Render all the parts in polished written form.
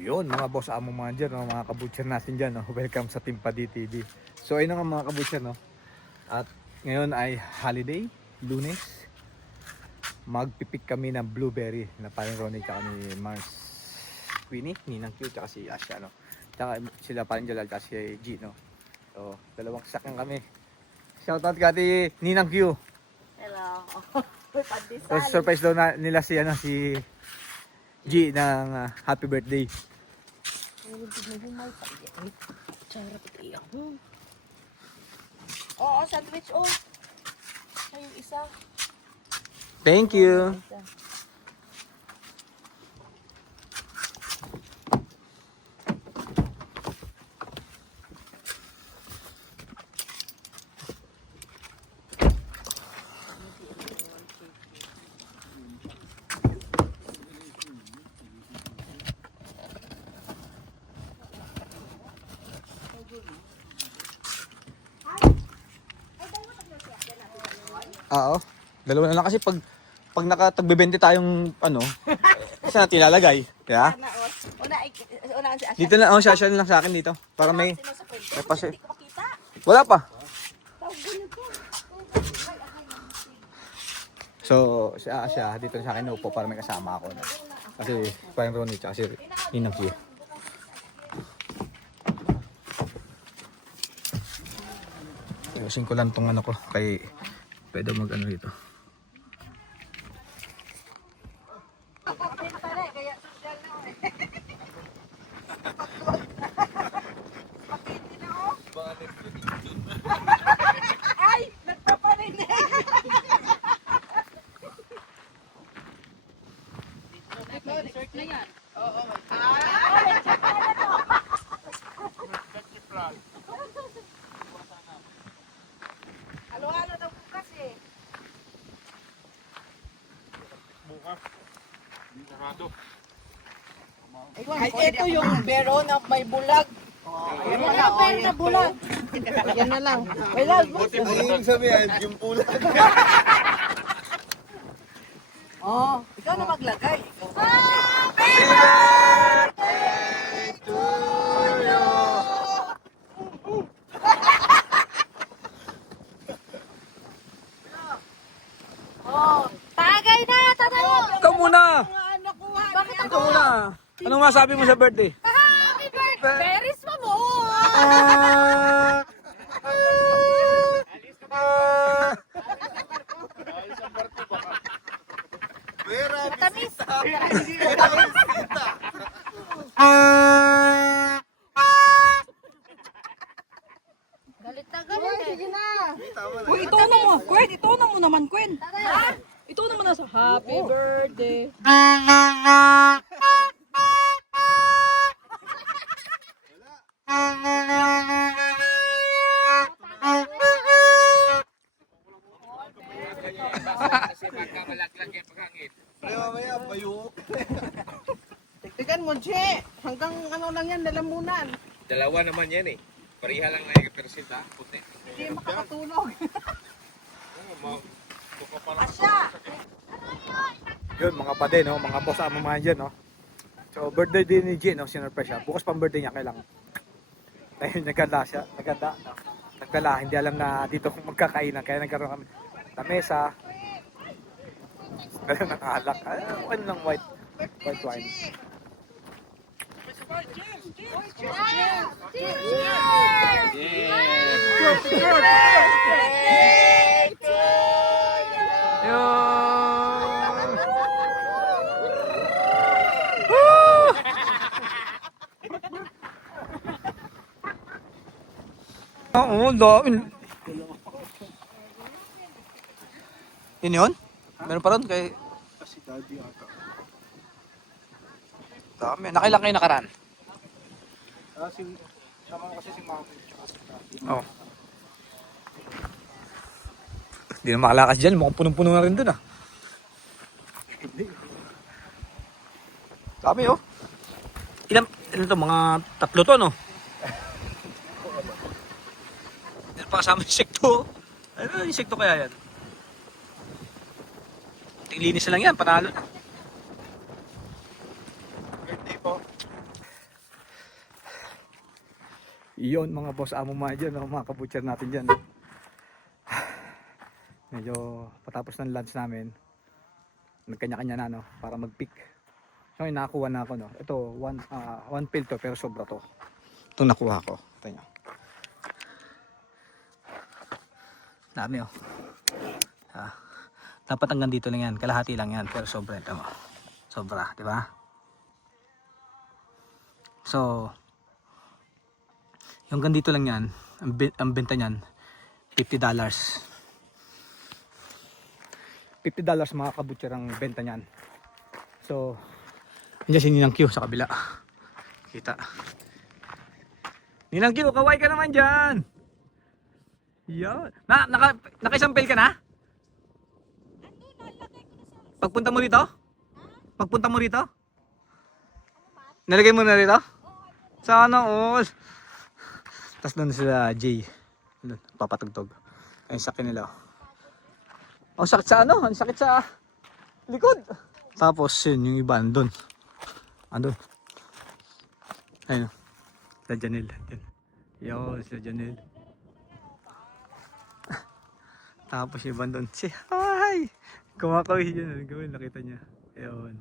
Yun mga boss, among mga dyan, no? Mga kabutcher natin dyan, no? Welcome sa Team Padi TV. So ayun nga mga kabutcher, no? At ngayon ay holiday, Lunes. Magpipik kami ng blueberry na paring Ronnie tsaka ni Mars Queenie, Ninang Q tsaka si Asya, no? Tsaka sila paring Jalal tsaka si G, no? So dalawang sakyan kami. Shoutout kati Ninang Q. Hello. So surprise daw na, nila si si G ng happy birthday. Oo, sandwich oh. Ay, yung isa. Thank you. Oo. Dalawa na lang kasi pag nakatagbebente tayong ano, saan natin ilalagay? Yeah? Una si Asya. Dito na, siya lang sa akin dito. Para may Sino sa kwento? may pasi. Hindi ko makita. Wala pa. Tawag ganito. So, siya dito sa akin upo para may kasama ako. No? Kasi parang Ronnie tsaka si Ninang Q. Ayusin ko lang tong ano ko kay pwede mag ano dito. Ay, nagpaparinig. Dessert na yan. Oo. Halo-halo daw bukas eh. Ay, ito yung bero na may bulag. Yan na lang, pero na bulag. Yan na lang. Wala, Ang sabihin, yung pula. oh, ikaw na maglagay. Tagay na, tatayo. Ikaw muna! Ano ko ha? Bakit ako? Ikaw muna! Anong masabi mo sa birthday? Happy birthday! Berries pa mo. Pera, Matamis. Galit na galit eh. Sige na. Uy, ito na mo. Gwen, ito na mo naman, Gwen. Ha? Ito naman na sa happy birthday. Pre, mamaya, payo. Tigtigan mo, Che. Hanggang ano lang yan, lalamunan. Dalawa naman yan eh. Pariha lang na yung persita. Puti. Hindi makakatulog. Asya. Yun mga pade, no? Mga boss among mga dyan, no? So birthday din ni G, no? Sinurprise siya. Bukas pang birthday niya kailangan. Dahil naganda siya. Naganda, no? Nagdala. Hindi alam na dito kung magkakainan. Kaya nagkaroon kami sa mesa. Dala ng alak. Ano ng white wine. Yun! Oo, dami. Yun yun? Meron pa ron kay... Kasi daddy ata. Dami. Nakailan kayo nakaraan? Sama ko kasi si mami. Oo. Hindi na makalakas dyan. Mukhang punong-puno na rin dun ah. Dami oh. Ilan to? Mga tatlo to no? Meron pa kasama insekto. Ano insekto kaya yan? Linis na lang yan, panalo na. Birthday po. Iyon mga boss amo mga dyan, no? Mga kabutcher natin dyan. Medyo patapos ng lunch namin, nagkanya-kanya na, no? Para mag-pick. So yung nakakuha na ako, no? Ito, one pill to, pero sobra to. Itong nakuha ko. Ito nyo. Dami, oh. Dapat hanggang dito lang yan. Kalahati lang yan, pero sobra. Ito mo. Sobra, di ba? So, yung hanggang dito lang yan, ang benta niyan, $50. $50 mga kabutcher ang benta niyan. So, nandiyan si Ninang Q sa kabila. Kita. Ninang Q, kaway ka naman dyan. Yan. Naka-isang pail ka na? Pagpunta mo rito? Pagpunta mo rito? Nalagay mo na rito? Sana all. Tapos doon sila Jay. Doon, papatugtog. Ayun sa kanila. Ang sakit sa ano? Ang sakit sa likod. Tapos yun, yung iba andun. Andun. Ayun. Sila Janelle. Yo, sila Janelle. Tapos yung iba andun. Say hi! Kumakawin dyan. Gawin, nakita niya. Ayun.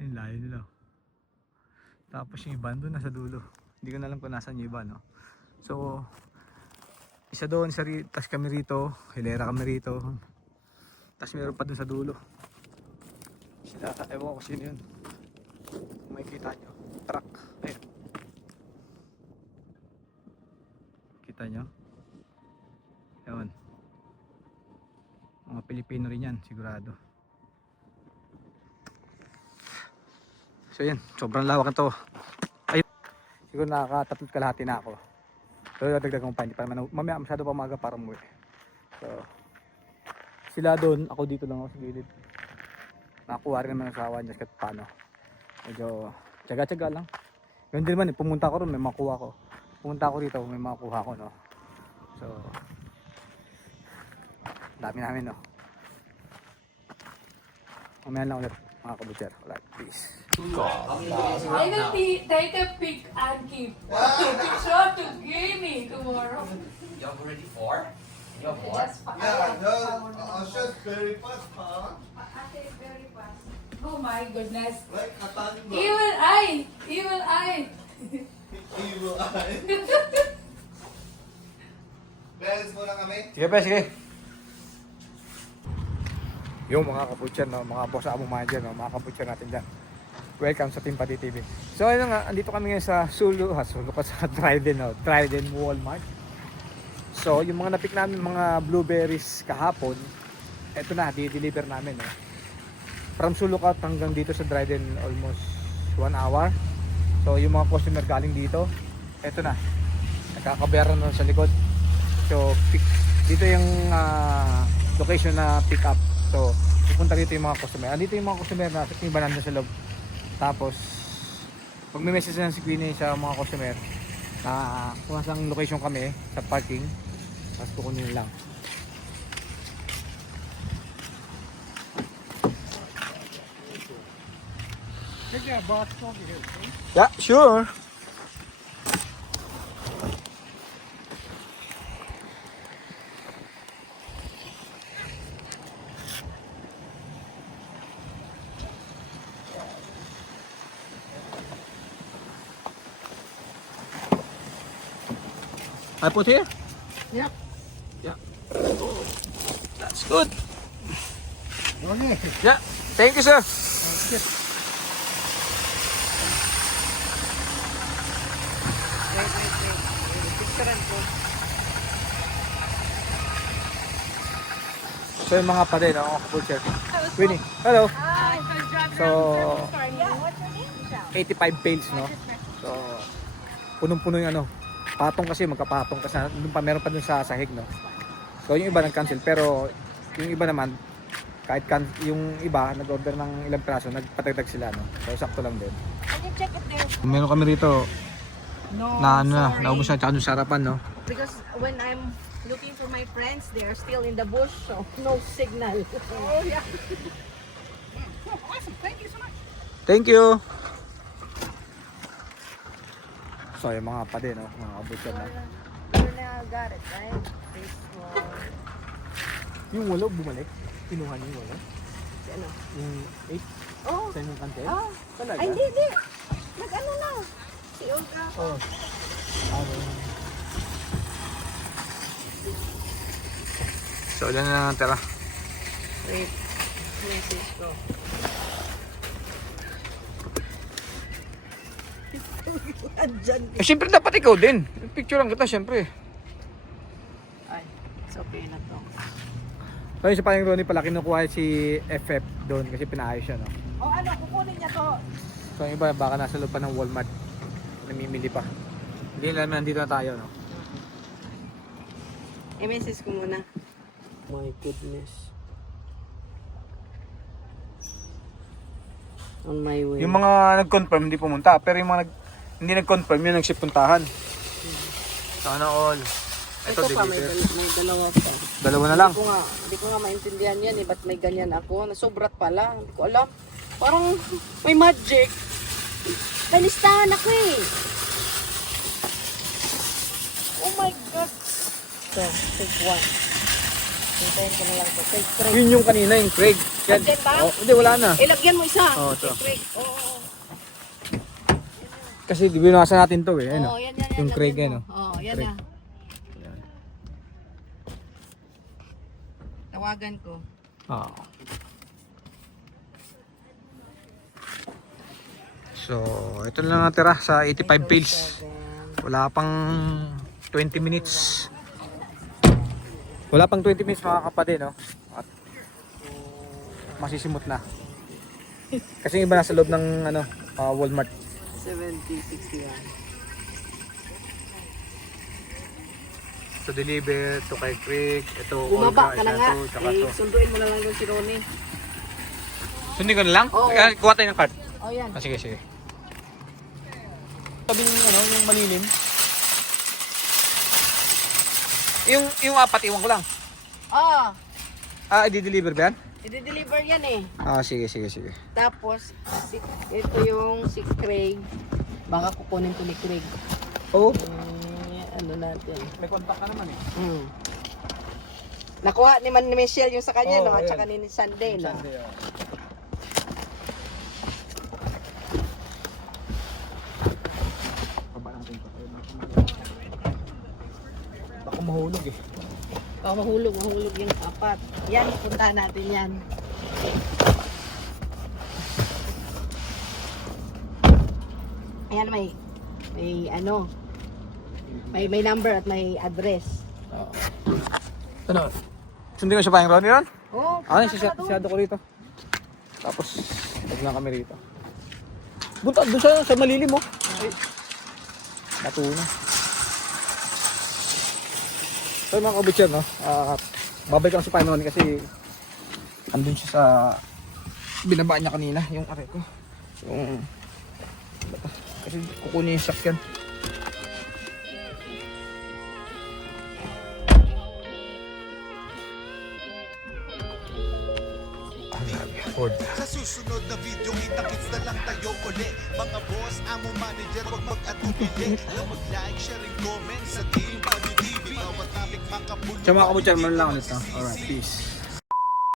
Yung layo nila. Tapos yung iba andun nasa dulo. Hindi ko na alam kung nasan yung iba, no? So, isa doon, tas kami rito, hilera kami rito. Tas meron pa doon sa dulo. Sila, ewan ko sino yun. Kung makikita nyo, truck. Ayun. Kita nyo? Ewan. Mga Pilipino rin yan, sigurado. So yan, sobrang lawak na to. Ayun. Siguro nakakatatlong kalahati na ako. Pero dagdagan ko pa, hindi pa naman, mamaya masyado pa umaga para umuwi. So, sila doon, ako dito lang ako sa gilid. Nakakuha rin naman ang sawa niya kahit paano. Medyo tsaga-tsaga lang. Yun din naman, pumunta ko rin, may makuha ko. Pumunta ako rito, may makuha ko, no. So, dami namin, no. Mamaya lang ulit, mga kabutcher. Alright, peace. I will take a pic and keep picture to give me tomorrow. You have already 4? You have 4? Yeah, no, just very fast, huh? Very fast. Oh my goodness. Like a tango. Evil eye! Evil eye! Evil eye. Beres muna kami. Sige pa, sige. Yung mga kabutcher, no, mga boss amo mga dyan, no, mga kabutcher natin dyan. Welcome sa Team Pati TV. So ayun nga, andito kami ngayon sa Sulu ka sa Trident, no, Trident Walmart. So yung mga napik namin mga blueberries kahapon, eto na, di-deliver namin, no. From Sulukat hanggang dito sa Trident almost 1 hour. So yung mga customer galing dito, eto na, nagkakabayaran na sa likod. So dito yung location na pick up. So pupunta dito yung mga customer. Andito yung mga customer na iba nandun sa loob. Tapos pag may message na si Queenie sa mga customer na kung saan location kami sa parking, tapos kukunin lang. Yeah, sure. I put here? Yep. Yeah. That's good. Yeah. Thank you, sir. So yung mga pare, no, mga kabutcher. Winnie, hello. Hi. So, 85 pails, no? So, punong-puno yung ano. Patong kasi, magkapatong kasi. Meron pa dun sa sahig, no? So, yung iba nag-cancel. Pero, yung iba naman, kahit yung iba, nag-order ng ilang piraso, nagpatagdag sila, no? So, sakto lang din. Can you check if they're... Meron kami rito No, na ano na, sorry. naubos na tsaka dun sa harapan, no? Because when I'm looking for my friends, they are still in the bush, so no signal. Oh, yeah. Awesome. Thank you so much. Thank you. So yung mga pa din, no? Mga kabutyan na. Now got it, right? This one. Yung walo bumalik? Kinuha niyo yung walo? Si ano? Yung 8 Oh! sa inyong kantel? Oh! Talaga? Ay, hindi. Nag-ano na. Si Olga. Oh. So ilan na lang tira? Wait. Message ko. Andyan. Eh syempre dapat ikaw din. Picture lang kita syempre. Ay, it's okay na to. So yung sa Paring Ronnie pala kinukuha si FF doon kasi pinaayos siya, no? Oh, ano? Kukunin niya to. So yung iba baka nasa loob pa ng Walmart. Namimili pa. Hindi alam na nandito na tayo, no? I-message ko muna. My goodness. On my way. Yung mga nag-confirm hindi pumunta, pero yung mga hindi nag-confirm yung nag-ship puntahan. Sana all. Ito pa, may, deliver. may dalawa pa. Dalawa na lang. Hindi ko nga maintindihan yan eh. Ba't may ganyan ako? Nasobrat pala. Hindi ko alam. Parang may magic. May listahan ako eh. Oh my God. So, take one. Hintayin ko na lang ito. Take three. Yun yung kanina, yung Craig. Yan. Andyan ba? Oh, hindi, wala na. Ilagyan mo isa. Oh, ito. Take three. Oo. Kasi binasa natin to eh. Ano? Oo, yan. Yung Craig, lagyan ano? mo. Oo, yan Craig. na. Tawagan ko. Ah. So, ito na lang natira sa 85 pills. Wala pang 20 minutes. Wala pang 20 minutes mga kapatid, no? At masisimot na. Kasi yung iba nasa loob ng ano, Walmart. 70, 61. So deliver to kay Craig, ito Bumaba ka na nga. tsaka Eh, to. sunduin mo na lang yung si Ronnie. Sundin ko na lang? Oo. Kuha tayo ng card. Oh, yan. Ah, sige, sige. Sabi yung ano, yung malilim. Yung apat, iwan ko lang. Ah, I-deliver ba yan? i-deliver yan eh. Ah, sige, sige, sige. Tapos, ito yung si Craig. Baka kukunin to ni Craig. Oo. Ano natin. May contact ka naman eh. Nakuha ni Michelle yung sa kanya, Oo, no? At ayan. saka ni Sunday, no? Sunday, oh. Baba natin ito. Baka mahulog eh. Baka mahulog yung apat. Yan, punta natin yan. Ayan, may ano, may number at may address. Ano? Sundin ko siya pa yung Ronnie ron? Oh, Siyado ko rito. Tapos, huwag lang kami rito. Bunta, doon sa malilim mo. Ay. Natuna. So mga kabutyan, no? Babalik lang si Paimon kasi andun siya sa binaba niya kanina, yung are ko. Yung kasi kukunin yung sakyan. Sa susunod na video, kita-kits na lang tayo uli. Mga boss, amo manager, wag mag-atubili na mag-like, share, and comment sa Team Padu TV. Bawat topic makapulong. So mga kabutyan, man lang ulit, no? Alright, peace.